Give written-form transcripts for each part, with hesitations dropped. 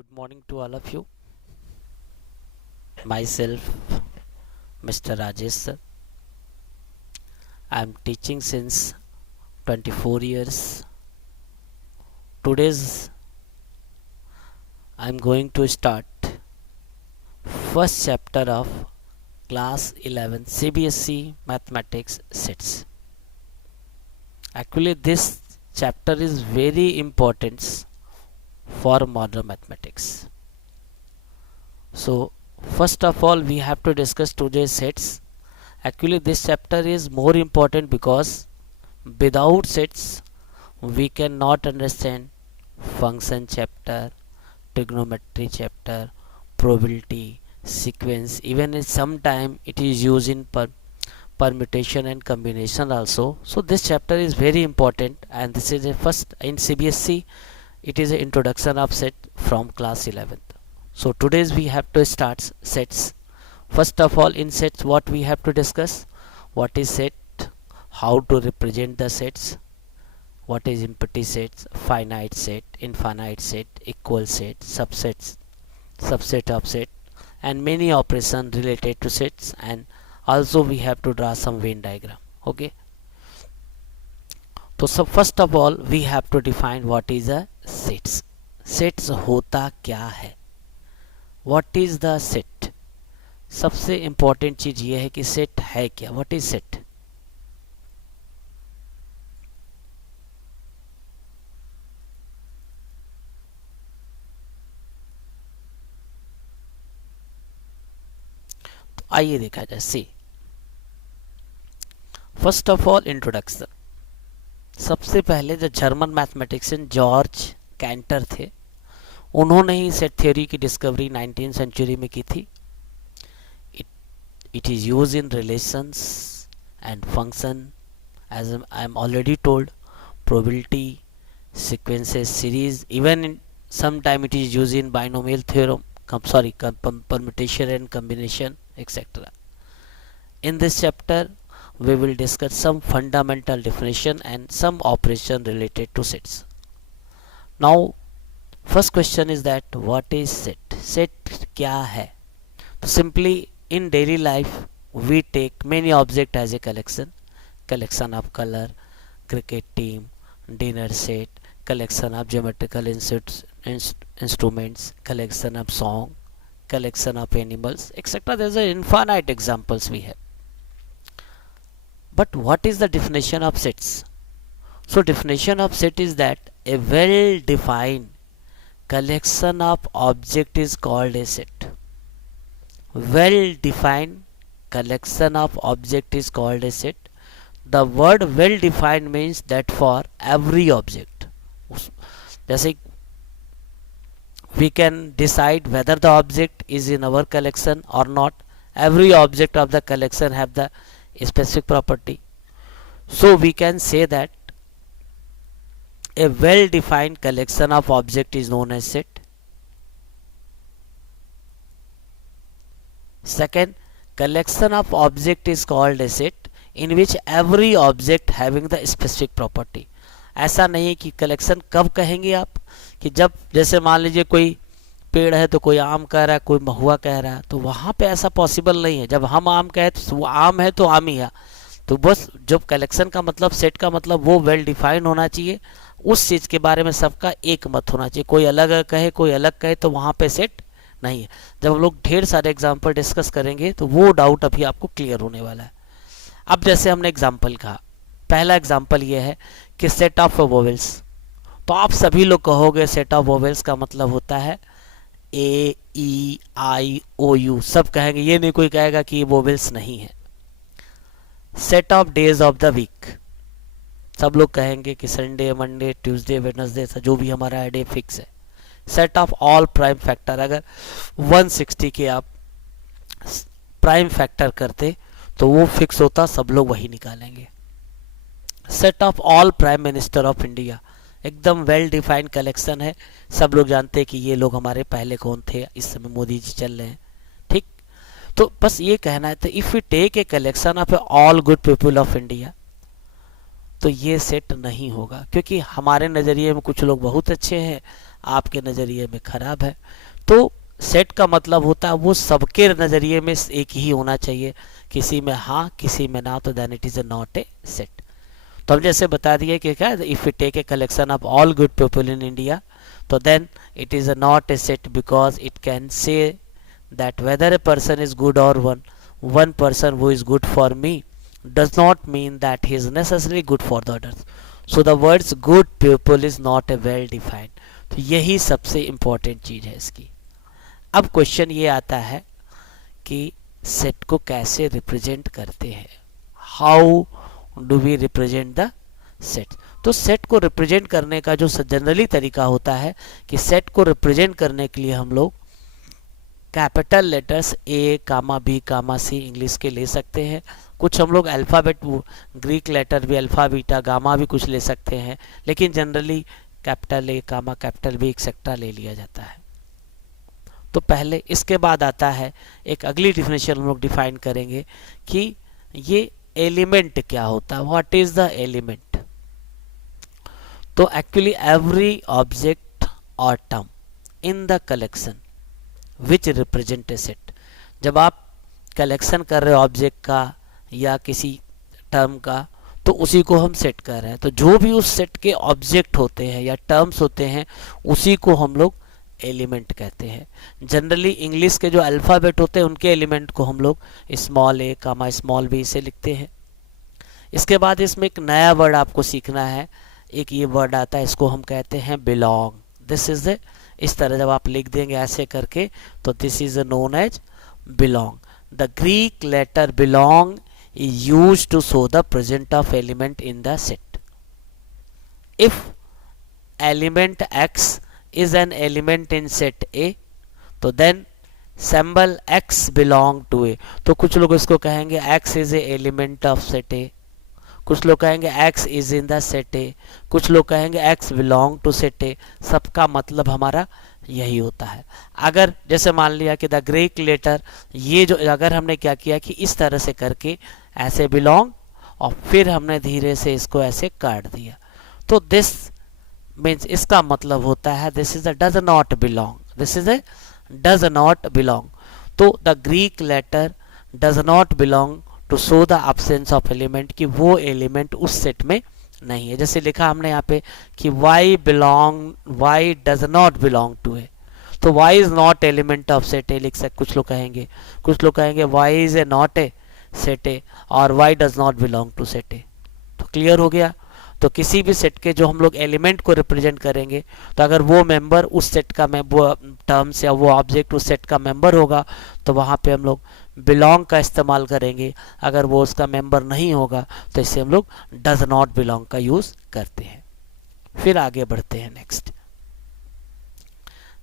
Good morning to all of you. Myself, Mr. Rajesh sir. I am teaching since 24 years. Today's I am going to start first chapter of class 11 CBSE mathematics sets. Actually, this chapter is very important for modern mathematics. So, first of all, we have to discuss today's sets. Actually, this chapter is more important because without sets we cannot understand function chapter, trigonometry chapter, probability, sequence. Even in some time it is used in permutation and combination also. So this chapter is very important, and this is a first in CBSE. It is an introduction of set from class 11th. So today's we have to start sets. First of all, in sets what we have to discuss: what is set, how to represent the sets, what is empty sets, finite set, infinite set, equal set, subsets, subset of set, and many operations related to sets, and also we have to draw some Venn diagram. Okay, so first of all we have to define what is a sets. Sets होता क्या है? What is the set? सबसे important चीज ये है कि set है क्या. What is set? तो आइए देखा जाए. सी फर्स्ट ऑफ ऑल इंट्रोडक्शन. सबसे पहले जो जर्मन मैथमेटिशियन जॉर्ज कैंटर थे, उन्होंने ही सेट थ्योरी की डिस्कवरी 19th सेंचुरी में की थी. It is used in relations and function, as I am already told, probability, sequences, series. Even in sometime it is used in binomial theorem, permutation and combination, etc. In this chapter we will discuss some fundamental definition and some operation related to sets. Now first question is that what is set? Set क्या है? तो simply in daily life we take many objects as a collection of color, cricket team, dinner set, collection of geometrical instruments, collection of song, collection of animals, etc. There's an infinite examples we have. But what is the definition of sets? So definition of set is that a well defined collection of object is called a set. Well defined collection of object is called a set. The word well defined means that for every object, जैसे we can decide whether the object is in our collection or not. Every object of the collection have the specific property. So we can say that a well defined collection of object is known as set. Second, collection of object is called a set in which every object having the specific property. ऐसा नहीं है कि collection कब कहेंगे आप, कि जब जैसे मान लीजिए कोई पेड़ है तो कोई आम कह रहा है, कोई महुआ कह रहा है, तो वहाँ पे ऐसा पॉसिबल नहीं है. जब हम आम कहे तो वो आम है तो आम ही है. तो बस जब कलेक्शन का मतलब, सेट का मतलब वो वेल डिफाइन होना चाहिए. उस चीज़ के बारे में सबका एक मत होना चाहिए. कोई अलग कहे कोई अलग कहे तो वहाँ पे सेट नहीं है. जब हम लोग ढेर सारे एग्जाम्पल डिस्कस करेंगे तो वो डाउट अभी आपको क्लियर होने वाला है. अब जैसे हमने एग्जाम्पल कहा, पहला एग्जाम्पल ये है कि सेट ऑफ वोवेल्स. तो आप सभी लोग कहोगे सेट ऑफ वोवेल्स का मतलब होता है ए ई आई ओ यू. सब कहेंगे, ये नहीं कोई कहेगा कि ये वोवेल्स नहीं है. Set of days of the week, सब लोग कहेंगे कि संडे, मंडे, ट्यूसडे, वेडनेसडे, जो भी हमारा डे फिक्स है. Set of all prime factor, अगर 160 के आप प्राइम फैक्टर करते तो वो फिक्स होता, सब लोग वही निकालेंगे. Set of all prime minister of India, एकदम वेल डिफाइंड कलेक्शन है. सब लोग जानते हैं कि ये लोग हमारे पहले कौन थे, इस समय मोदी जी चल रहे हैं. ठीक, तो बस ये कहना है. तो if you take a collection of all good people of India, तो ये सेट नहीं होगा, क्योंकि हमारे नज़रिए में कुछ लोग बहुत अच्छे हैं, आपके नज़रिए में खराब है। तो सेट का मतलब होता है वो सबके नज़रिए में एक ही होना चाहिए, किसी में हाँ किसी में ना, तो then it is not a set. तो हम जैसे बता दिए कि क्या, if we take a collection of all good people in India, तो then it is not a set, because it can say that whether a person is good और one person who is good for me does not mean that he is necessarily good for the others. So the words good people is not a well defined. तो यही सबसे important चीज़ है इसकी। अब question ये आता है कि सेट को कैसे रिप्रेजेंट करते हैं, how do we represent the set. तो सेट को रिप्रेजेंट करने का जो जनरली तरीका होता है कि सेट को रिप्रेजेंट करने के लिए हम लोग capital letters A comma B comma C English के ले सकते हैं, कुछ हम लोग अल्फ़ाबेट ग्रीक लेटर भी अल्फ़ा बीटा गामा भी कुछ ले सकते हैं, लेकिन generally capital A comma capital B etcetera ले लिया जाता है। तो पहले इसके बाद आता है एक अगली डिफिनेशन हम लोग डिफाइन करेंगे कि ये एलिमेंट क्या होता है, व्हाट इज द एलिमेंट। तो एक्चुअली एवरी ऑब्जेक्ट और term in the collection which represent a set. जब आप कलेक्शन कर रहे हो ऑब्जेक्ट का या किसी टर्म का, तो उसी को हम सेट कर रहे हैं। तो जो भी उस सेट के ऑब्जेक्ट होते हैं या टर्म्स होते हैं उसी को हम लोग एलिमेंट कहते हैं। जनरली इंग्लिश के जो अल्फ़ाबेट होते हैं उनके एलिमेंट को हम लोग स्मॉल ए कामा स्मॉल बी से लिखते हैं। इसके बाद इसमें एक नया वर्ड आपको सीखना है, एक ये वर्ड आता है, इसको हम कहते हैं बिलोंग। दिस इज द, इस तरह जब आप लिख देंगे ऐसे करके, तो this is known as belong. The Greek letter belong is used to show the presence of element in the set. If element X is an element in set A, तो then symbol X belong to A। तो कुछ लोग इसको कहेंगे X is a element of set A, कुछ लोग कहेंगे X is in the set A, कुछ लोग कहेंगे X belong to set A। सबका मतलब हमारा यही होता है। अगर जैसे मान लिया कि द ग्रीक लेटर, ये जो अगर हमने क्या किया कि इस तरह से करके ऐसे बिलोंग और फिर हमने धीरे से इसको ऐसे काट दिया, तो दिस मीन्स इसका मतलब होता है this is a does not belong, this is a does not belong. तो the Greek letter does not belong to show the absence of element, कि वो एलिमेंट उस सेट में नहीं है। जैसे लिखा हमने यहाँ पे कि y does not belong to A, तो y is not element of set A लिख सकते। कुछ लोग कहेंगे y is a not a set A और y does not belong to set A. तो क्लियर हो गया। तो किसी भी सेट के जो हम लोग एलिमेंट को रिप्रेजेंट करेंगे, तो अगर वो मेंबर उस सेट का वो टर्म्स या वो ऑब्जेक्ट उस सेट का मेंबर होगा, तो वहाँ पे हम लोग बिलोंग का इस्तेमाल करेंगे। अगर वो उसका मेंबर नहीं होगा तो इससे हम लोग डज नॉट बिलोंग का यूज करते हैं। फिर आगे बढ़ते हैं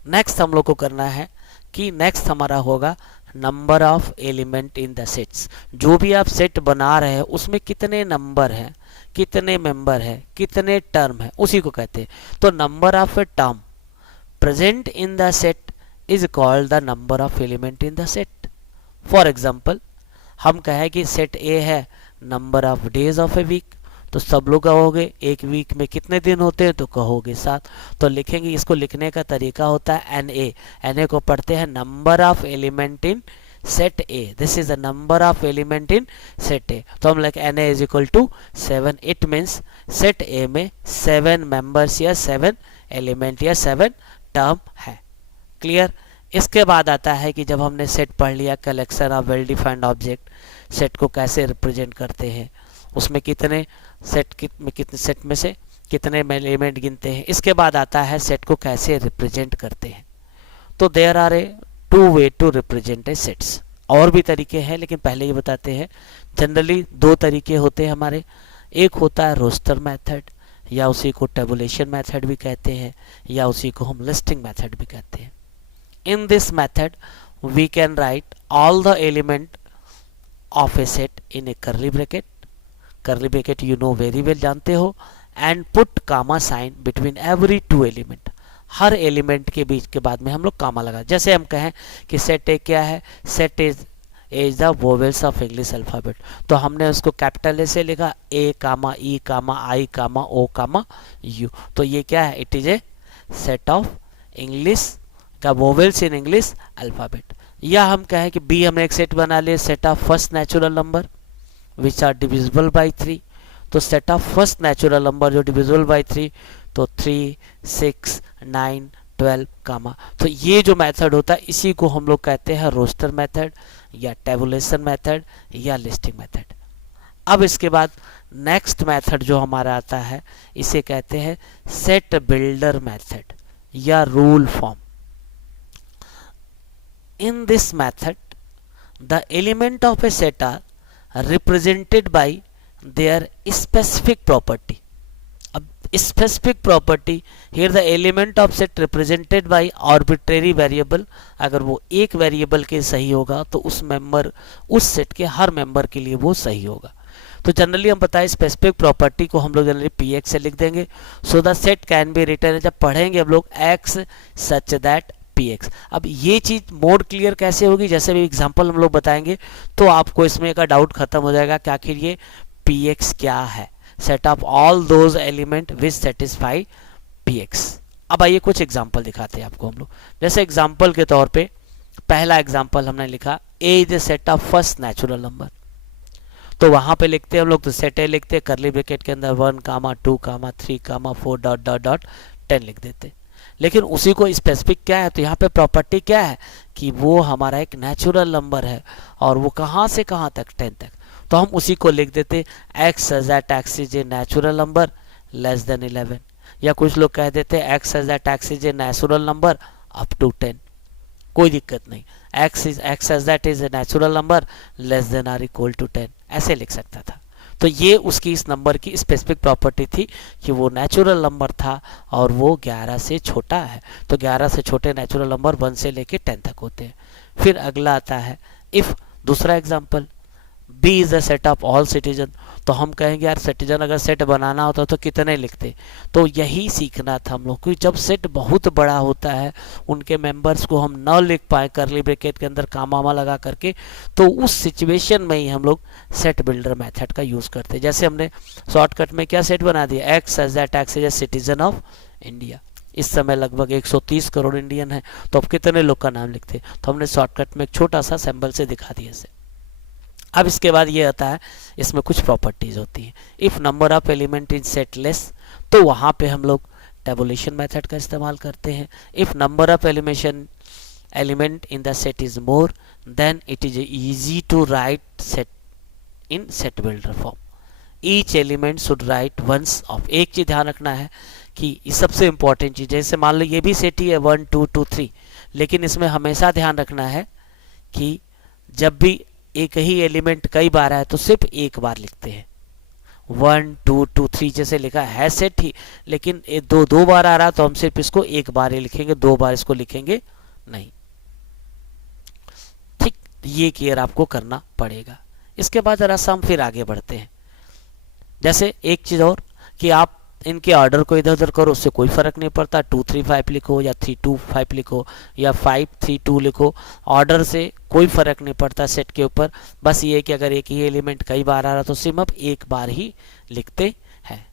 नेक्स्ट हम लोग को करना है कि नेक्स्ट हमारा होगा number of element in the sets. जो भी आप सेट बना रहे हैं उसमें कितने नंबर हैं, कितने मेंबर है, कितने टर्म है, उसी को कहते हैं। तो number of a term present in the set is called the number of element in the set. For example हम कहें कि सेट ए है number of days of a week, तो सब लोग कहोगे एक वीक में कितने दिन होते हैं, तो कहोगे 7। तो लिखेंगे, इसको लिखने का तरीका होता है एन ए को पढ़ते हैं number of element in set A, this is the number of element in set A. तो हम लिख n A is equal to 7। It means set A में 7 मेंबर्स या 7 एलिमेंट या 7 टर्म है। क्लियर। इसके बाद आता है कि जब हमने सेट पढ़ लिया, collection of well defined object, set को कैसे रिप्रेजेंट करते हैं, उसमें कितने सेट में से कितने एलिमेंट गिनते हैं। इसके बाद आता है सेट को कैसे रिप्रेजेंट करते हैं। तो there are a 2 way to represent a sets. और भी तरीके हैं लेकिन पहले ये बताते हैं। जनरली 2 तरीके होते हैं हमारे। एक होता है रोस्टर मेथड, या उसी को टेबुलेशन मेथड भी कहते हैं, या उसी को हम लिस्टिंग मेथड भी कहते हैं। In this method we can write all the element of a set in a curly bracket you know very well, जानते हो, and put comma sign between every 2 element. हर एलिमेंट के बीच के बाद में हम लोग कामा लगा। जैसे हम कहें कि सेट ए क्या है, set is the vowels of English alphabet, तो हमने उसको कैपिटल ए से लिखा ए कामा ई कामा आई कामा ओ कामा यू। तो ये क्या है, it is a set of English का वोवेल्स इन इंग्लिश अल्फ़ाबेट। या हम कहें कि बी हमने एक सेट बना लिया, set of first natural number which are divisible by 3। तो set of first natural number जो डिविजिबल बाई 3, तो 3, 6, 9, 12 कामा। तो ये जो मेथड होता है इसी को हम लोग कहते हैं रोस्टर मेथड या टेबुलेशन मेथड या लिस्टिंग मेथड। अब इसके बाद नेक्स्ट मेथड जो हमारा आता है इसे कहते हैं सेट बिल्डर मेथड या rule form. In this method the element of a set are represented by their specific property. अब specific property, here the element of set represented by arbitrary variable. अगर वो एक वेरिएबल के सही होगा तो उस मेंबर, उस सेट के हर मेंबर के लिए वो सही होगा। तो जनरली हम बताएं स्पेसिफिक प्रॉपर्टी को हम लोग जनरली पी एक्स से लिख देंगे। So the set can be return, जब पढ़ेंगे हम लोग x such that P x. अब ये चीज मोर क्लियर कैसे होगी, जैसे भी एग्जांपल हम लोग बताएंगे तो आपको इसमें का डाउट खत्म हो जाएगा कि आखिर ये पी एक्स क्या है। Set of all those element which satisfy P x. अब आइए कुछ एग्जांपल दिखाते हैं आपको हम लोग। जैसे एग्जांपल के तौर पे पहला एग्जांपल हमने लिखा A is the set of first natural number. तो वहां पे लिखते हैं हम लोग, तो सेट ए लिखते हैं, करली ब्रैकेट के अंदर 1, 2, 3, 4 डॉट डॉट डॉट 10 लिख देते। लेकिन उसी को स्पेसिफिक क्या है, तो यहाँ पे प्रॉपर्टी क्या है कि वो हमारा एक नेचुरल नंबर है और वो कहाँ से कहाँ तक, 10 तक। तो हम उसी को लिख देते x as that x is a natural number less than 11, या कुछ लोग कह देते x as that x is a natural number up to 10। कोई दिक्कत नहीं, x as that is a natural number less than or equal to 10 ऐसे लिख सकता था। तो ये उसकी इस नंबर की स्पेसिफिक प्रॉपर्टी थी कि वो नेचुरल नंबर था और वो 11 से छोटा है। तो 11 से छोटे नेचुरल नंबर 1 से लेके 10 तक होते हैं। फिर अगला आता है इफ, दूसरा example, B is the set of all citizen. तो हम कहेंगे यार सिटीजन अगर सेट बनाना होता तो कितने लिखते, तो यही सीखना था हम लोग कि जब सेट बहुत बड़ा होता है उनके मेंबर्स को हम न लिख पाए करली ब्रैकेट के अंदर कामा लगा करके, तो उस सिचुएशन में ही हम लोग सेट बिल्डर मेथड का यूज करते। जैसे हमने शॉर्टकट में क्या सेट बना दिया, x as that x is a citizen of India. इस समय लगभग 130 करोड़ इंडियन है, तो अब कितने लोग का नाम लिखते, तो हमने शॉर्टकट में एक छोटा सा सिंबल से दिखा दिया इसे। अब इसके बाद ये आता है, इसमें कुछ प्रॉपर्टीज होती हैं। If number of element is set less, तो वहां पे हम लोग टेबुलेशन मेथड का इस्तेमाल करते हैं। If number of element in the set is more than it is easy to write set in set builder form. Each element should write once of. एक चीज ध्यान रखना है कि सबसे इंपॉर्टेंट चीज, जैसे मान लो ये भी सेट ही है 1 2 2 3, लेकिन इसमें हमेशा ध्यान रखना है कि जब भी एक ही एलिमेंट कई बार आए तो सिर्फ एक बार लिखते हैं। 1 2 2 3 जैसे लिखा है सेट ही, लेकिन दो बार आ रहा तो हम सिर्फ इसको एक बार ही लिखेंगे, 2 बार इसको लिखेंगे नहीं। ठीक, ये क्लियर आपको करना पड़ेगा। इसके बाद जरा सा हम फिर आगे बढ़ते हैं। जैसे एक चीज और कि आप इनके ऑर्डर को इधर उधर करो, उससे कोई फर्क नहीं पड़ता। 2 3 5 लिखो या 3 2 5 लिखो या 5 3 2 लिखो, ऑर्डर से कोई फर्क नहीं पड़ता सेट के ऊपर। बस ये कि अगर एक ही एलिमेंट कई बार आ रहा तो सिर्फ अब एक बार ही लिखते हैं।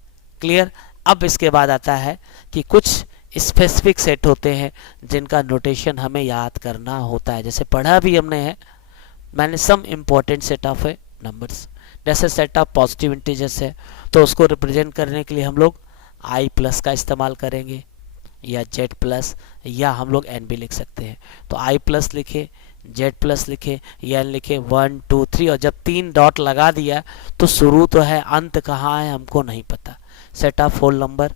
क्लियर। अब इसके बाद आता है कि कुछ स्पेसिफिक सेट होते हैं जिनका नोटेशन हमें याद करना होता है। जैसे पढ़ा भी हमने है मैंने, some important set of numbers. जैसे सेट ऑफ पॉजिटिव इंटीजर्स है तो उसको रिप्रेजेंट करने के लिए हम लोग i प्लस का इस्तेमाल करेंगे या z प्लस, या हम लोग n भी लिख सकते हैं। तो i प्लस लिखे, z प्लस लिखे या n लिखे, 1 2 3, और जब 3 डॉट लगा दिया तो शुरू तो है, अंत कहाँ है हमको नहीं पता। Set of whole number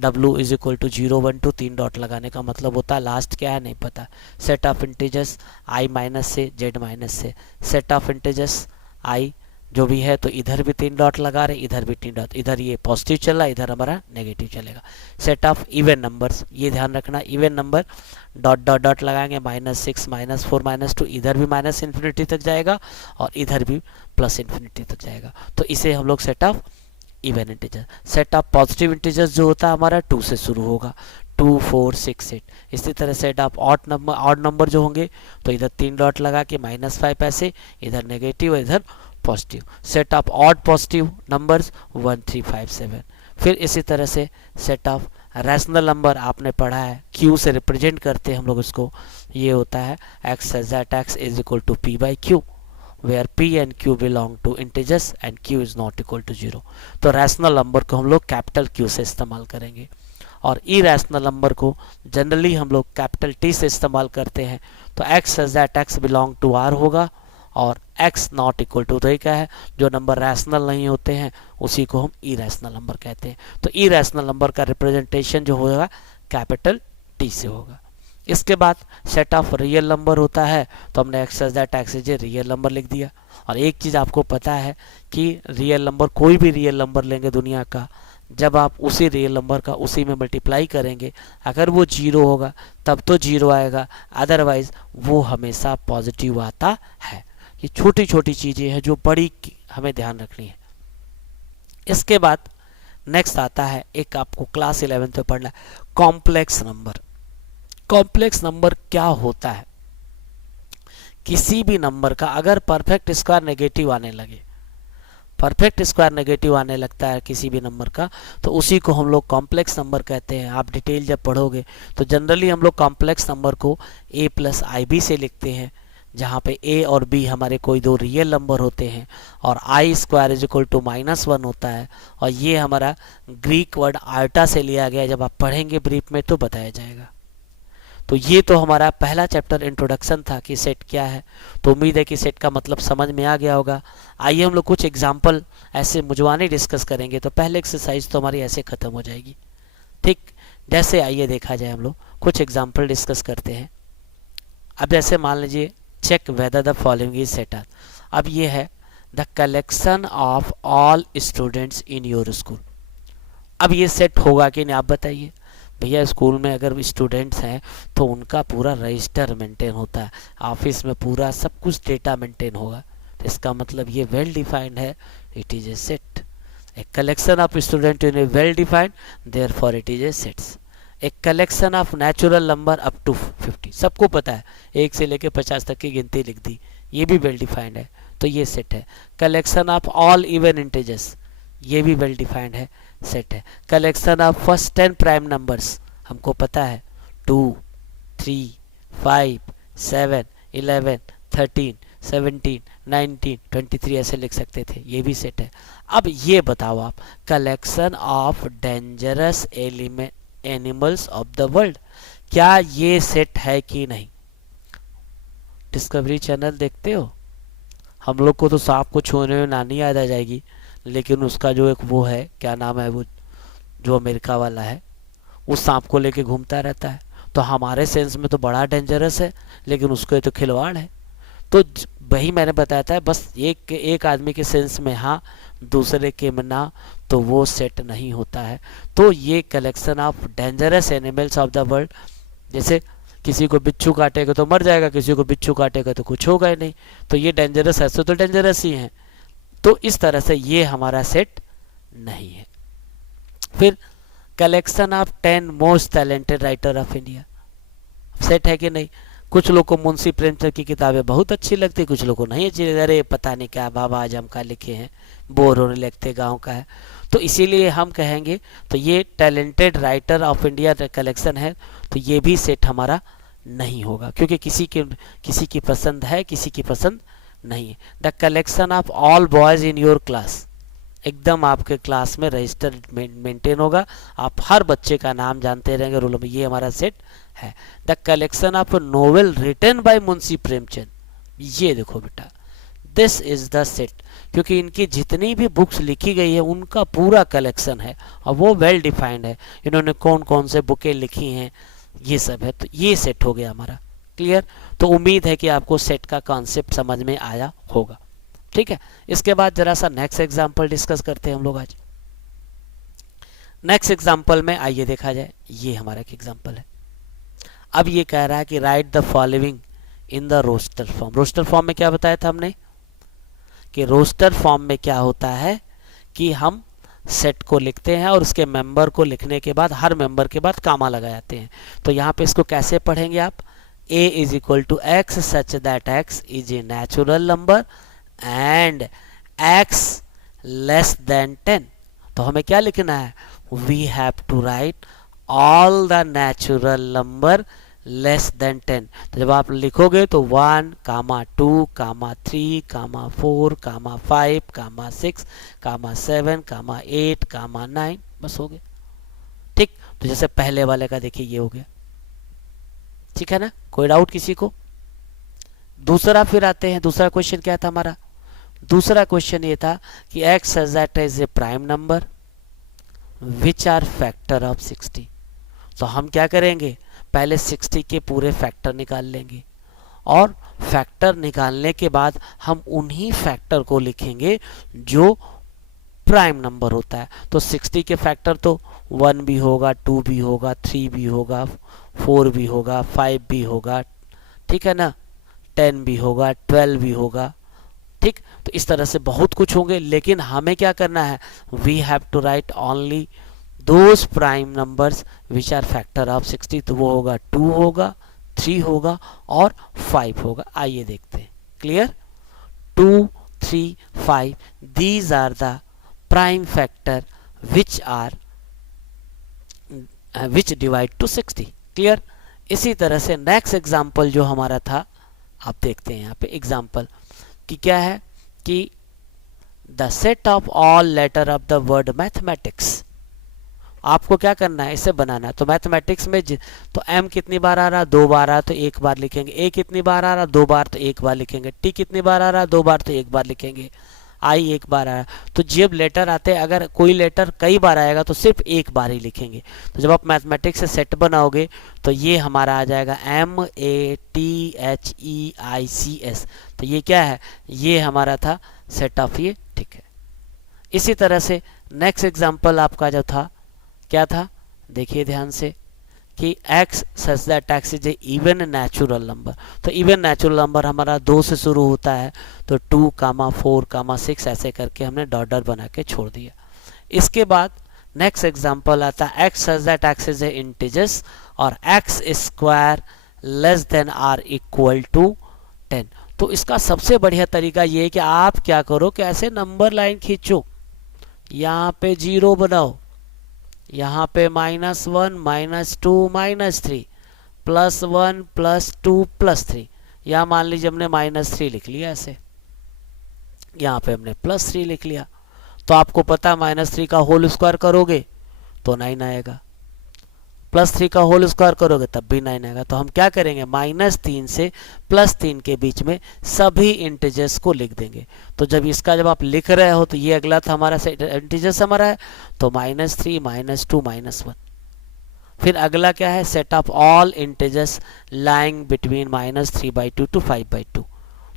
w is equal to 0 1 2, 3 dot लगाने का मतलब होता है लास्ट क्या है नहीं पता। Set of integers i minus से z माइनस से, सेट ऑफ इंटीजर्स i जो भी है तो इधर भी 3 डॉट लगा रहे, इधर भी 3 डॉट, इधर ये पॉजिटिव चला, इधर हमारा नेगेटिव चलेगा। सेट ऑफ इवन नंबर्स, ये ध्यान रखना, even number dot dot dot लगाएंगे, -6 -4 -2, इधर भी माइनस इन्फिनिटी तक जाएगा और इधर भी प्लस इन्फिनिटी तक जाएगा। तो इसे हम लोग set of even integer. Set of positive integers जो होता है हमारा 2 से शुरू होगा, 2 4 6 8। इसी तरह सेट ऑफ ऑड नंबर जो होंगे तो इधर 3 डॉट लगा के -5 ऐसे, इधर नेगेटिव इधर positive. Set of odd positive numbers 1 3 5 7। फिर इसी तरह से सेट ऑफ रैशनल नंबर आपने पढ़ा है, q से रिप्रेजेंट करते हैं हम लोग इसको, ये होता है x such that x is equal to p by q, where p and q belong to integers and q is not equal to 0। तो रैशनल नंबर को हम लोग कैपिटल Q से इस्तेमाल करेंगे और इरेशनल नंबर को जनरली हम लोग कैपिटल T से इस्तेमाल करते हैं। तो x such that x belong to r होगा और x नॉट इक्वल टू, तो क्या है, जो नंबर रैशनल नहीं होते हैं उसी को हम इरेशनल नंबर कहते हैं। तो इरेशनल नंबर का रिप्रेजेंटेशन जो होगा कैपिटल T से होगा। इसके बाद सेट ऑफ रियल नंबर होता है, तो हमने x such that x is a real number लिख दिया। और एक चीज़ आपको पता है कि रियल नंबर, कोई भी रियल नंबर लेंगे दुनिया का, जब आप उसी रियल नंबर का उसी में मल्टीप्लाई करेंगे, अगर वो 0 होगा तब तो 0 आएगा, अदरवाइज वो हमेशा पॉजिटिव आता है। ये छोटी छोटी चीज़ें हैं जो बड़ी हमें ध्यान रखनी है। इसके बाद नेक्स्ट आता है, एक आपको क्लास 11 में पढ़ना है, कॉम्प्लेक्स नंबर। कॉम्प्लेक्स नंबर क्या होता है? किसी भी नंबर का अगर परफेक्ट स्क्वायर नेगेटिव आने लगे, परफेक्ट स्क्वायर नेगेटिव आने लगता है किसी भी नंबर का, तो उसी को हम लोग कॉम्प्लेक्स नंबर कहते हैं। आप डिटेल जब पढ़ोगे तो जनरली हम लोग कॉम्प्लेक्स नंबर को a प्लस IB से लिखते हैं, जहाँ पे a और b हमारे कोई दो रियल नंबर होते हैं और i square is equal to -1 होता है। और ये हमारा ग्रीक वर्ड आर्टा से लिया गया, जब आप पढ़ेंगे ब्रीफ में तो बताया जाएगा। तो ये तो हमारा पहला चैप्टर इंट्रोडक्शन था कि सेट क्या है। तो उम्मीद है कि सेट का मतलब समझ में आ गया होगा। आइए हम लोग कुछ एग्जाम्पल ऐसे मुझवाने डिस्कस करेंगे, तो पहले एक्सरसाइज तो हमारी ऐसे ख़त्म हो जाएगी। ठीक, जैसे आइए देखा जाए, हम लोग कुछ एग्जाम्पल डिस्कस करते हैं। अब जैसे मान लीजिए, check whether the following is set. अब ये है the collection of all students in your school. अब ये सेट होगा कि नहीं आप बताइए। भैया स्कूल में अगर स्टूडेंट्स हैं तो उनका पूरा रजिस्टर मेंटेन होता है, ऑफिस में पूरा सब कुछ डेटा मेंटेन होगा। तो इसका मतलब ये वेल डिफाइंड है, it is a set. A collection of student in a well defined, therefore it is a sets. A collection of natural number up to 50, सबको पता है 1 से लेकर 50 तक की गिनती लिख दी, ये भी वेल डिफाइंड है, तो ये सेट है। Collection of all even integers, ये भी वेल डिफाइंड है, सेट है। Collection of first 10 prime numbers, हमको पता है 2, 3, 5, 7, 11, 13, 17, 19, 23 ऐसे लिख सकते थे, ये भी सेट है। अब ये बताओ आप, collection of dangerous animals of the world, क्या ये सेट है कि नहीं? डिस्कवरी चैनल देखते हो? हम लोग को तो सांप को छूने में नानी याद आ जाएगी, लेकिन उसका जो एक वो है, क्या नाम है वो, जो अमेरिका वाला है, उस सांप को लेके घूमता रहता है। तो हमारे सेंस में तो बड़ा डेंजरस है, लेकिन उसको तो खिलवाड़ है। तो वही मैंने बताया था, बस एक आदमी के सेंस में हाँ, दूसरे के में ना, तो वो सेट नहीं होता है। तो ये collection of dangerous animals of the world, जैसे किसी को बिच्छू काटेगा तो मर जाएगा, किसी को बिच्छू काटेगा तो कुछ होगा ही नहीं, तो ये डेंजरस ऐसे तो डेंजरस ही हैं। तो इस तरह से ये हमारा सेट नहीं है। फिर collection of 10 most talented writer of India, set है कि नहीं? कुछ लोग को मुंशी प्रेमचंद की किताबें बहुत अच्छी लगती, कुछ लोग को नहीं अच्छी लगती, अरे पता नहीं क्या बाबा आजम का लिखे हैं, बोर होने लगते, गांव का है। तो इसीलिए हम कहेंगे, तो ये talented writer of India collection है, तो ये भी सेट हमारा नहीं होगा, क्योंकि किसी की पसंद है, किसी की पसंद नहीं है। The collection of all boys in your class, एकदम आपके क्लास में रजिस्टर मेंटेन होगा, आप हर बच्चे का नाम जानते रहेंगे रोल में, ये हमारा सेट है। The collection of novel written by Munshi Premchand, ये देखो बेटा, दिस इज द सेट, क्योंकि इनकी जितनी भी बुक्स लिखी गई है उनका पूरा कलेक्शन है और वो वेल डिफाइंड है, इन्होंने कौन कौन से बुकें लिखी हैं ये सब है, तो ये सेट हो गया हमारा। क्लियर? तो उम्मीद है कि आपको सेट का कॉन्सेप्ट समझ में आया होगा। ठीक है, इसके बाद जरा सा नेक्स्ट एग्जाम्पल डिस्कस करते हैं हम लोग आज। नेक्स्ट एग्जाम्पल में आइए देखा जाए, ये हमारा एक एग्जाम्पल है। अब ये कह रहा है कि write the following in the roster form. Roster form में क्या बताया था हमने कि रोस्टर फॉर्म में क्या होता है कि हम सेट को लिखते हैं और उसके मेंबर को लिखने के बाद हर मेंबर के बाद कामा लगा जाते हैं। तो यहाँ पे इसको कैसे पढ़ेंगे आप? a is equal to x such that x is a natural number and x less than 10। तो हमें क्या लिखना है? We have to write all the natural number less than 10। तो जब आप लिखोगे तो 1, 2, 3, 4, 5, 6, 7, 8, 9, बस हो गया। ठीक, तो जैसे पहले वाले का देखिए ये हो गया। ठीक है ना, कोई डाउट किसी को? दूसरा फिर आते हैं, दूसरा क्वेश्चन क्या था हमारा? दूसरा क्वेश्चन ये था कि x is a prime number which are factor of 60। तो हम क्या करेंगे, पहले 60 के पूरे फैक्टर निकाल लेंगे और फैक्टर निकालने के बाद हम उन्हीं फैक्टर को लिखेंगे जो प्राइम नंबर होता है। तो 60 के फैक्टर तो 1 भी होगा, 2 भी होगा, 3 भी होगा, 4 भी होगा, 5 भी होगा, ठीक है ना, 10 भी होगा, 12 भी होगा। ठीक, तो इस तरह से बहुत कुछ होंगे, लेकिन हमें क्या करना है, we have to write only those prime numbers which are factor of 60। तो वो होगा 2 होगा, 3 होगा और 5 होगा। आइए देखते हैं। Clear? 2, 3, 5 these are the prime factor which are which divide to 60। Clear? इसी तरह से नेक्स्ट एग्जाम्पल जो हमारा था, आप देखते हैं यहाँ पे एग्जाम्पल कि क्या है कि the set of all letter of the word mathematics. आपको क्या करना है, इसे बनाना है। तो मैथमेटिक्स में तो m कितनी बार आ रहा, 2 बार आ रहा तो 1 बार लिखेंगे, a कितनी बार आ रहा, 2 बार तो 1 बार लिखेंगे, t कितनी बार आ रहा, 2 बार तो 1 बार लिखेंगे, i 1 बार आ रहा। तो जब लेटर आते हैं, अगर कोई लेटर कई बार आएगा तो सिर्फ 1 बार ही लिखेंगे। तो जब आप मैथमेटिक्स से सेट बनाओगे तो ये हमारा आ जाएगा MATHEICS। तो ये क्या है, ये हमारा था सेट ऑफ ये। ठीक है, इसी तरह से नेक्स्ट एग्जाम्पल आपका जो था क्या था, देखिए ध्यान से कि x such that x is a even natural number. तो इवन नेचुरल नंबर हमारा 2 से शुरू होता है, तो 2, 4, 6 ऐसे करके हमने डॉट बना के छोड़ दिया। इसके बाद नेक्स्ट एग्जांपल आता है x such that x is a integers और x square less than or equal to 10। तो इसका सबसे बढ़िया तरीका ये है कि आप क्या करो कि ऐसे नंबर लाइन खींचो, यहाँ पे 0 बनाओ, यहाँ पे -1, -2, -3, +1, +2, +3। यहाँ मान लीजिए हमने -3 लिख लिया, ऐसे यहाँ पे हमने +3 लिख लिया। तो आपको पता -3 का होल स्क्वायर करोगे तो 9 आएगा, +3 का होल स्क्वायर करोगे तब भी 9 आएगा। तो हम क्या करेंगे, -3 से +3 के बीच में सभी इंटीजर्स को लिख देंगे। तो जब इसका जब आप लिख रहे हो तो ये अगला था हमारा इंटीजर्स हमारा है, तो -3, -2, -1। फिर अगला क्या है, set of all integers lying between -3/2 to 5/2।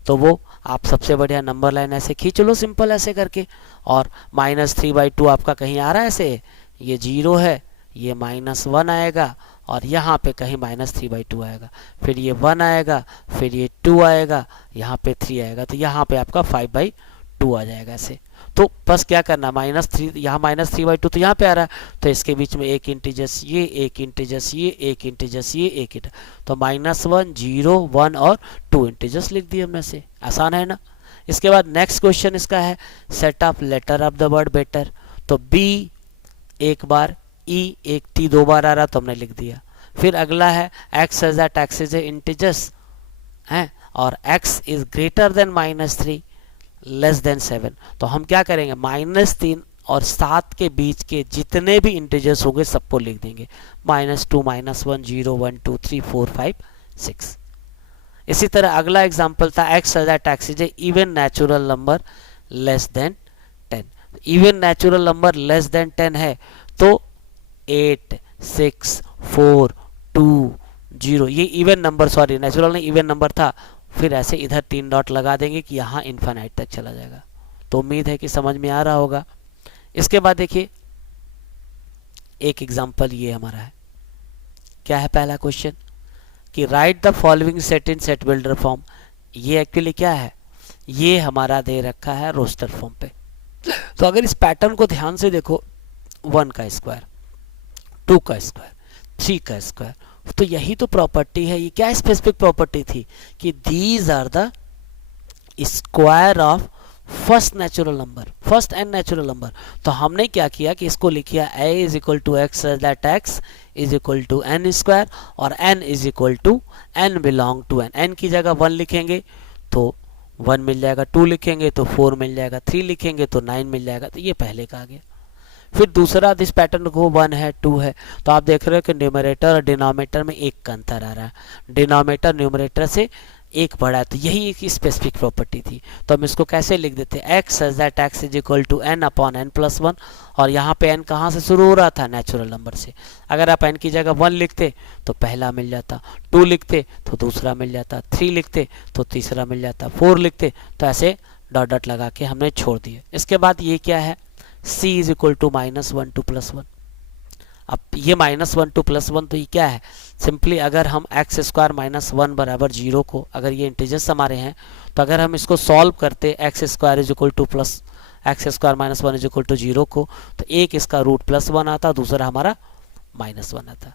तो वो आप सबसे बढ़िया नंबर लाइन ऐसे खींच लो, सिंपल ऐसे करके। और -3/2 आपका कहीं आ रहा है ऐसे, ये 0 है, ये -1 आएगा और यहाँ पे कहीं -3/2 आएगा, फिर ये 1 आएगा, फिर ये 2 आएगा, यहाँ पे 3 आएगा, तो यहाँ पे आपका 5/2 आ जाएगा ऐसे। तो बस क्या करना, -3 यहाँ -3/2 तो यहाँ पे आ रहा है, तो इसके बीच में एक इंटीजर्स ये, एक इंटीजर्स ये, एक इंटीजर्स ये, एक इंटीजर्स, तो -1, 0, 1 और 2 इंटीजर्स लिख दिए हमने से। आसान है ना? इसके बाद नेक्स्ट क्वेश्चन इसका है set of letter of the word better. तो B 1 बार, E 1 T 2 बार आ रहा तो हमने लिख दिया। फिर अगला है x as that x is a integers है और x इज ग्रेटर देन -3 लेस देन 7। तो हम क्या करेंगे, -3 और 7 के बीच के जितने भी इंटीजर्स होंगे सबको लिख देंगे, -2, -1, 0, 1, 2, 3, 4, 5, 6। इसी तरह अगला एग्जाम्पल था x as that x is a even natural number less than 10। Even natural number less than 10 है तो 8, 6, 4, 2, 0 ये इवन नंबर, सॉरी नेचुरल नहीं इवन नंबर था। फिर ऐसे इधर 3 डॉट लगा देंगे कि यहाँ इन्फिनाइट तक चला जाएगा। तो उम्मीद है कि समझ में आ रहा होगा। इसके बाद देखिए एक एग्जांपल ये हमारा है, क्या है पहला क्वेश्चन कि write the following set in set builder form. ये एक्चुअली क्या है, ये हमारा दे रखा है रोस्टर फॉर्म पे। तो अगर इस पैटर्न को ध्यान से देखो, 1 का स्क्वायर, 2 का स्क्वायर, 3 का स्क्वायर, तो यही तो प्रॉपर्टी है। ये क्या स्पेसिफिक प्रॉपर्टी थी कि these are the square of first natural number, first n natural number. तो हमने क्या किया कि इसको लिखिया a is equal to x that x is equal to n square और n is equal to n belong to n। n की जगह 1 लिखेंगे तो 1 मिल जाएगा, 2 लिखेंगे तो 4 मिल जाएगा, 3 लिखेंगे तो 9 मिल जाएगा। तो ये पहले का आ गया। फिर दूसरा, दिस पैटर्न को 1 है 2 है, तो आप देख रहे हो कि न्यूमरेटर और डिनोमिनेटर में 1 का अंतर आ रहा है, डिनोमिनेटर न्यूमरेटर से 1 बड़ा है। तो यही एक स्पेसिफिक प्रॉपर्टी थी। तो हम इसको कैसे लिख देते हैं, x such that x is equal to n upon n plus 1। और यहाँ पे n कहाँ से शुरू हो रहा था, नेचुरल नंबर से। अगर आप n की जगह 1 लिखते तो पहला मिल जाता, 2 लिखते तो दूसरा मिल जाता, 3 लिखते तो तीसरा मिल जाता, 4 लिखते तो ऐसे डॉट डॉट लगा के हमने छोड़ दिए। इसके बाद ये क्या है, c is equal to -1 to +1। अब ये -1 टू +1 तो ये क्या है, सिंपली अगर हम x स्क्वायर -1 बराबर 0 को, अगर ये इंटीजर्स हमारे हैं तो अगर हम इसको सॉल्व करते x square is equal to plus x square -1 is equal to 0 को, तो एक इसका रूट +1 आता, दूसरा हमारा -1 आता।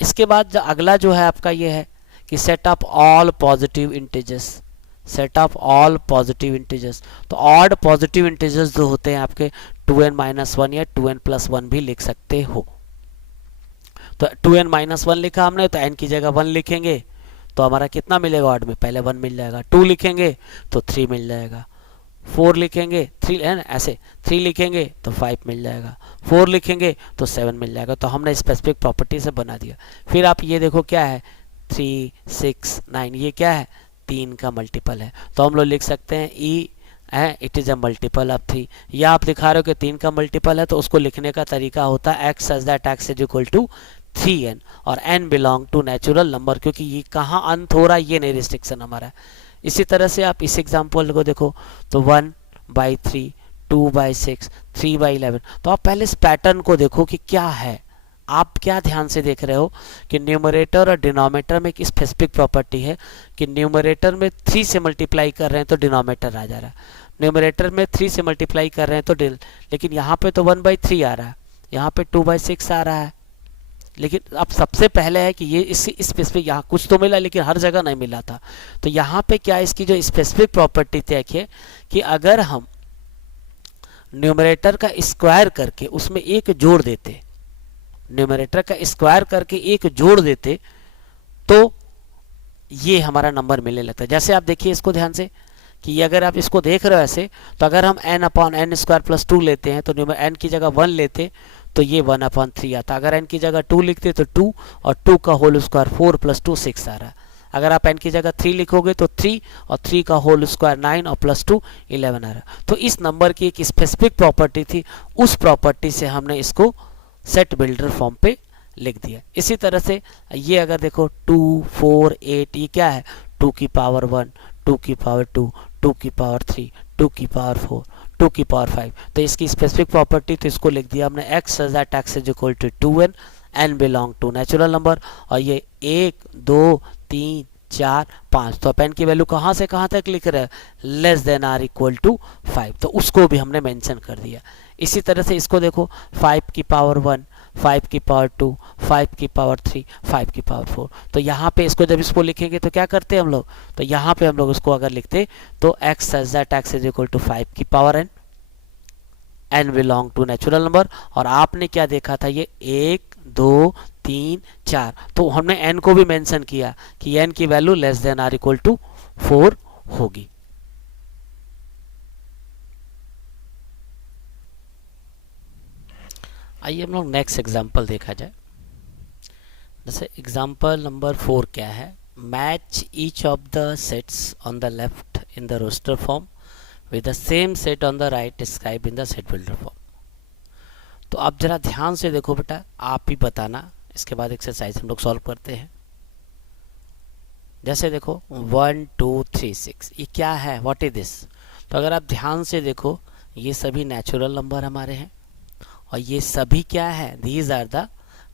इसके बाद अगला जो है आपका ये है कि set of all positive integers, set of all positive integers. तो ऑड पॉजिटिव इंटीजर्स जो होते हैं आपके 2n-1 या 2n+1 भी लिख सकते हो। तो 2n-1 लिखा हमने, तो n की जगह 1 लिखेंगे तो हमारा कितना मिलेगा ऑड में, पहले 1 मिल जाएगा, 2 लिखेंगे तो 3 मिल जाएगा, 4 लिखेंगे 3 है ना, ऐसे 3 लिखेंगे तो 5 मिल जाएगा, 4 लिखेंगे तो 7 मिल जाएगा। तो हमने स्पेसिफिक प्रॉपर्टी से बना दिया। फिर आप ये देखो क्या है 3, 6, 9, ये क्या है 3 का मल्टीपल है। तो हम लोग लिख सकते हैं ई है it is a multiple of 3। या आप दिखा रहे हो कि 3 का मल्टीपल है, तो उसको लिखने का तरीका होता है x such that x is equal to 3n और n belong to natural number, क्योंकि ये कहाँ अंत हो रहा है ये नहीं रिस्ट्रिक्शन हमारा। इसी तरह से आप इस एग्जाम्पल को देखो तो 1/3, 2/6, 3/11। तो आप पहले इस पैटर्न को देखो कि क्या है, आप क्या ध्यान से देख रहे हो कि न्यूमरेटर और डिनोमिनेटर में एक स्पेसिफिक प्रॉपर्टी है कि न्यूमरेटर में 3 से मल्टीप्लाई कर रहे हैं तो डिनोमिनेटर आ जा रहा है, न्यूमरेटर में 3 से मल्टीप्लाई कर रहे हैं तो लेकिन यहाँ पे तो 1/3 आ रहा है, यहाँ पे 2/6 आ रहा है। लेकिन अब सबसे पहले है कि ये इसी स्पेसिफिक, यहाँ कुछ तो मिला लेकिन हर जगह नहीं मिला था। तो यहाँ पे क्या इसकी जो स्पेसिफिक प्रॉपर्टी देखिए कि अगर हम न्यूमरेटर का स्क्वायर करके उसमें एक जोड़ देते, न्यूमरेटर का स्क्वायर करके एक जोड़ देते तो ये हमारा नंबर मिलने लगता है। जैसे आप देखिए इसको ध्यान से कि अगर आप इसको देख रहे हो ऐसे, तो अगर हम n upon n square plus 2 लेते हैं तो n की जगह 1 लेते तो ये 1/3 आता। अगर n की जगह 2 लिखते तो 2 और 2 का होल स्क्वायर 4 + 2 6 आ रहा है। अगर आप n की जगह 3 लिखोगे तो 3 और 3 का होल स्क्वायर 9 और +2 11 आ रहा है। तो इस नंबर की एक स्पेसिफिक प्रॉपर्टी थी, उस प्रॉपर्टी से हमने इसको सेट बिल्डर फॉर्म पे लिख दिया। इसी तरह से ये अगर देखो 2, 4, 8, ये क्या है 2 की पावर 1, 2 की पावर 2, 2 की पावर 3, 2 की पावर 4, 2 की पावर 5। तो इसकी स्पेसिफिक प्रॉपर्टी तो इसको लिख दिया हमने x such that x is equal to 2n, n belong to natural number. और ये 1, 2, 3, 4, 5, तो n की वैल्यू कहाँ से कहाँ तक लिख रहे हैं, less than or equal to 5, तो उसको भी हमने मेंशन कर दिया। इसी तरह से इसको देखो 5 की पावर 1, 5 की पावर 2, 5 की पावर 3, 5 की पावर 4। तो यहाँ पे इसको जब इसको लिखेंगे तो क्या करते हैं हम लोग, तो यहाँ पे हम लोग इसको अगर लिखते तो x such that x is equal to 5 की power n, n belong to natural number. और आपने क्या देखा था ये 1, 2, 3, 4, तो हमने n को भी मेंशन किया कि n की value less than or equal to 4 होगी। आइए हम लोग नेक्स्ट एग्जाम्पल देखा जाए। जैसे एग्जाम्पल नंबर 4 क्या है, match each of the sets on the left in the roster form with the same set on the right describe in the set builder form. तो आप जरा ध्यान से देखो बेटा, आप ही बताना, इसके बाद एक्सरसाइज हम लोग सॉल्व करते हैं। जैसे देखो 1, 2, 3, 6, ये क्या है, व्हाट इज दिस। तो अगर आप ध्यान से देखो ये सभी नेचुरल नंबर हमारे हैं और ये सभी क्या है, these are the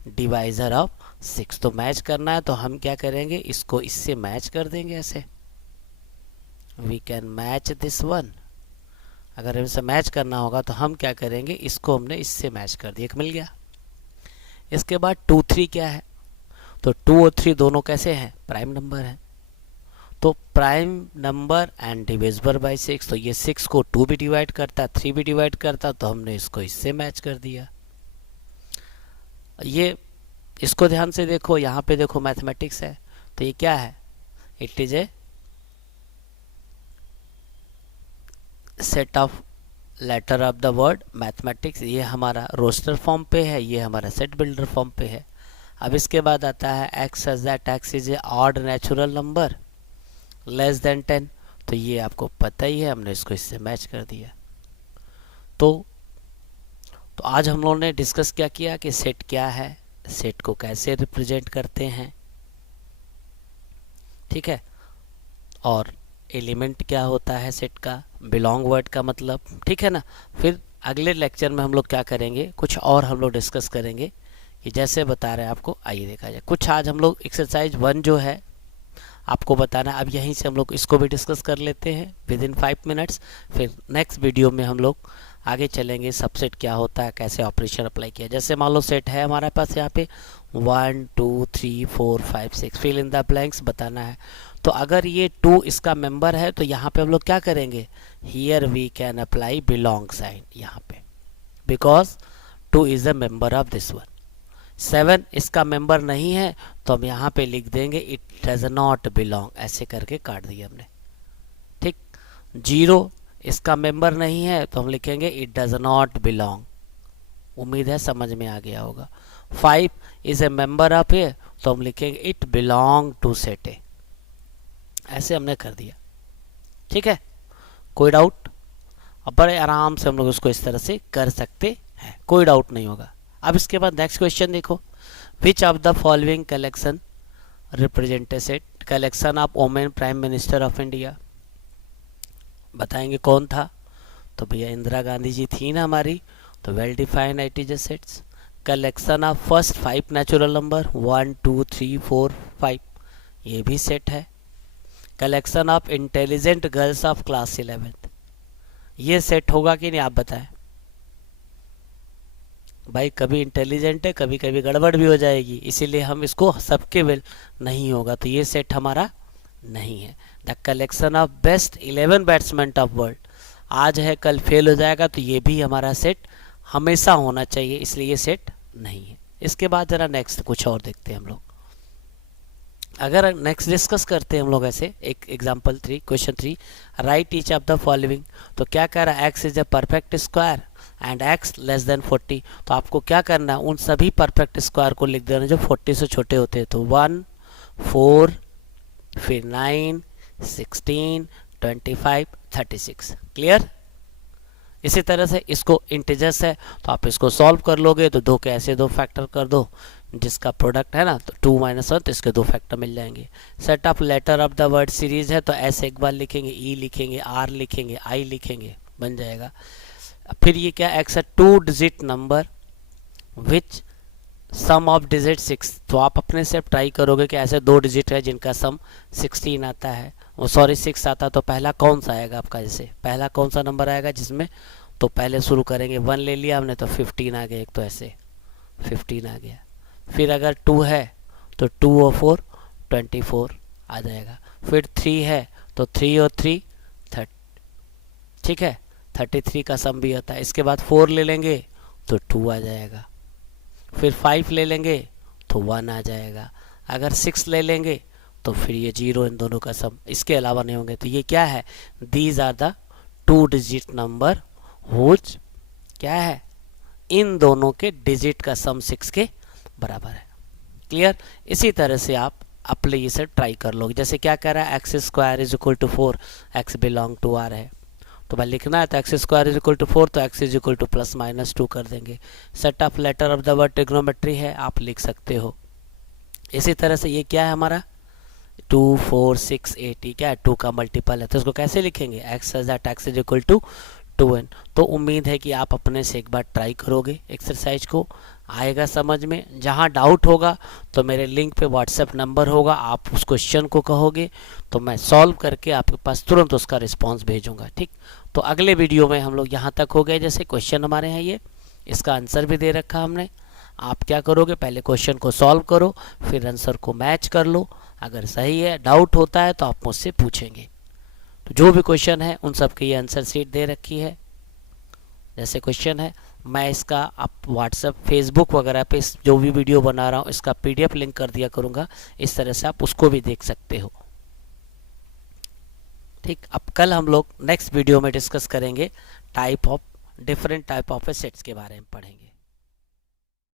divisor of 6। तो मैच करना है तो हम क्या करेंगे, इसको इससे मैच कर देंगे ऐसे, we can match this one. अगर इनसे मैच करना होगा तो हम क्या करेंगे, इसको हमने इससे मैच कर दिया, एक मिल गया। इसके बाद 2, 3 क्या है, तो 2 और 3 दोनों कैसे हैं, प्राइम नंबर है। तो prime number and divisible by 6, तो ये 6 को 2 भी डिवाइड करता, 3 भी डिवाइड करता, तो हमने इसको इससे मैच कर दिया। ये इसको ध्यान से देखो, यहाँ पे देखो मैथमेटिक्स है, तो ये क्या है, it is a set of letter of the word mathematics. ये हमारा रोस्टर फॉर्म पे है, ये हमारा सेट बिल्डर फॉर्म पे है। अब इसके बाद आता है x as that x is a odd natural number less than 10, तो ये आपको पता ही है, हमने इसको इससे मैच कर दिया। तो आज हम लोगों ने डिस्कस क्या किया कि सेट क्या है, सेट को कैसे रिप्रेजेंट करते हैं, ठीक है, और एलिमेंट क्या होता है सेट का, बिलोंग वर्ड का मतलब, ठीक है ना। फिर अगले लेक्चर में हम लोग क्या करेंगे, कुछ और हम लोग डिस्कस करेंगे कि जैसे बता रहे हैं आपको, आइए देखा जाए। कुछ आज हम लोग एक्सरसाइज 1 जो है आपको बताना, अब यहीं से हम लोग इसको भी डिस्कस कर लेते हैं विद इन 5 मिनट्स। फिर नेक्स्ट वीडियो में हम लोग आगे चलेंगे, सबसेट क्या होता है, कैसे ऑपरेशन अप्लाई किया। जैसे मान लो सेट है हमारे पास यहाँ पे 1 2 3 4 5 6, फिल इन द ब्लैंक्स बताना है। तो अगर ये 2 इसका मेंबर है तो यहाँ पे हम लोग क्या करेंगे, here we can apply belong sign यहाँ पे, because 2 is a member of this one. 7 इसका मेंबर नहीं है तो हम यहाँ पे लिख देंगे इट डज नॉट बिलोंग, ऐसे करके काट दिया हमने, ठीक। 0 इसका मेंबर नहीं है तो हम लिखेंगे इट डज नॉट बिलोंग, उम्मीद है समझ में आ गया होगा। 5 is a member of A, तो हम लिखेंगे it belong to set A, ऐसे हमने कर दिया, ठीक है। कोई डाउट? अब बड़े आराम से हम लोग उसको इस तरह से कर सकते हैं, कोई डाउट नहीं होगा। अब इसके बाद नेक्स्ट क्वेश्चन देखो, which of the following collection represent a set, collection of women prime minister of India, बताएंगे कौन था, तो भैया इंदिरा गांधी जी थी ना हमारी, तो well defined it is a sets. Collection of first 5 natural number 1 2 3 4 5, ये भी सेट है। Collection of intelligent girls of class 11th, ये सेट होगा कि नहीं आप बताएं भाई। कभी इंटेलिजेंट है, कभी कभी गड़बड़ भी हो जाएगी, इसीलिए हम इसको सबके वेल नहीं होगा, तो ये सेट हमारा नहीं है। The collection of best 11 batsman of world, आज है कल फेल हो जाएगा, तो ये भी हमारा सेट हमेशा होना चाहिए, इसलिए ये सेट नहीं है। इसके बाद जरा नेक्स्ट कुछ और देखते हैं हम लोग। अगर नेक्स्ट डिस्कस करते हैं हम लोग ऐसे, एक example 3 question 3, right each of the following, तो क्या कह रहा है, x is a perfect square and x less than 40, तो आपको क्या करना है, उन सभी परफेक्ट स्क्वायर को लिख देना जो 40 से छोटे होते हैं, तो 1 4 फिर 9 16 25 36, क्लियर। इसी तरह से इसको इंटीजर्स है तो आप इसको सॉल्व कर लोगे, तो 2 के ऐसे 2 फैक्टर कर दो, जिसका प्रोडक्ट है ना, तो 2 - 1, तो इसके 2 फैक्टर मिल जाएंगे। Set of letter of the word series है, तो ऐसे एक बार लिखेंगे, ई लिखेंगे, आर लिखेंगे, आई लिखेंगे, बन जाएगा। फिर ये क्या, एक्स है 2 digit number which sum of digit 6, तो आप अपने से ट्राई करोगे कि ऐसे 2 डिजिट है जिनका सम 16 आता है, वो सॉरी 6 आता है, तो पहला कौन सा आएगा आपका, जैसे पहला कौन सा नंबर आएगा जिसमें, तो पहले शुरू करेंगे 1 ले लिया हमने, तो 15 आ गया, एक तो ऐसे 15 आ गया। फिर अगर 2 है तो 2 और 4 24 आ जाएगा। फिर 3 है तो 3 और 3 30, ठीक है, 33 का सम भी होता है। इसके बाद 4 ले लेंगे तो 2 आ जाएगा। फिर 5 ले लेंगे तो 1 आ जाएगा। अगर 6 ले लेंगे तो फिर ये 0, इन दोनों का सम, इसके अलावा नहीं होंगे। तो ये क्या है, these are the 2 digit number which क्या है, इन दोनों के डिजिट का सम 6 के बराबर है, क्लियर। इसी तरह से आप अपने इसे ट्राई कर लोगे। जैसे क्या कह रहा है, x square is equal to 4, x belong to R है, तो भाई लिखना है तो x square is equal to 4, तो x is equal to plus minus 2 कर देंगे। Set of letter of the word trigonometry है, आप लिख सकते हो। इसी तरह से ये क्या है हमारा 2 4 6 8, क्या है 2 का मल्टीपल है, तो इसको कैसे लिखेंगे, x as that x is equal to 2n। तो उम्मीद है कि आप अपने से एक बार ट्राई करोगे एक्सरसाइज को, आएगा समझ में। जहाँ डाउट होगा तो मेरे लिंक पे व्हाट्सएप नंबर होगा, आप उस क्वेश्चन को कहोगे तो मैं सॉल्व करके आपके पास तुरंत उसका रिस्पांस भेजूंगा, ठीक। तो अगले वीडियो में हम लोग यहाँ तक हो गए, जैसे क्वेश्चन हमारे हैं ये, इसका आंसर भी दे रखा हमने। आप क्या करोगे, पहले क्वेश्चन को सॉल्व करो, फिर आंसर को मैच कर लो। अगर सही है, डाउट होता है तो आप मुझसे पूछेंगे। तो जो भी क्वेश्चन है उन सब की ये आंसर शीट दे रखी है। जैसे क्वेश्चन है, मैं इसका आप व्हाट्सएप, फेसबुक वगैरह पे जो भी वीडियो बना रहा हूँ इसका पीडीएफ लिंक कर दिया करूँगा, इस तरह से आप उसको भी देख सकते हो। ठीक, अब कल हम लोग नेक्स्ट वीडियो में डिस्कस करेंगे डिफरेंट टाइप ऑफ एसेट्स के बारे में पढ़ेंगे।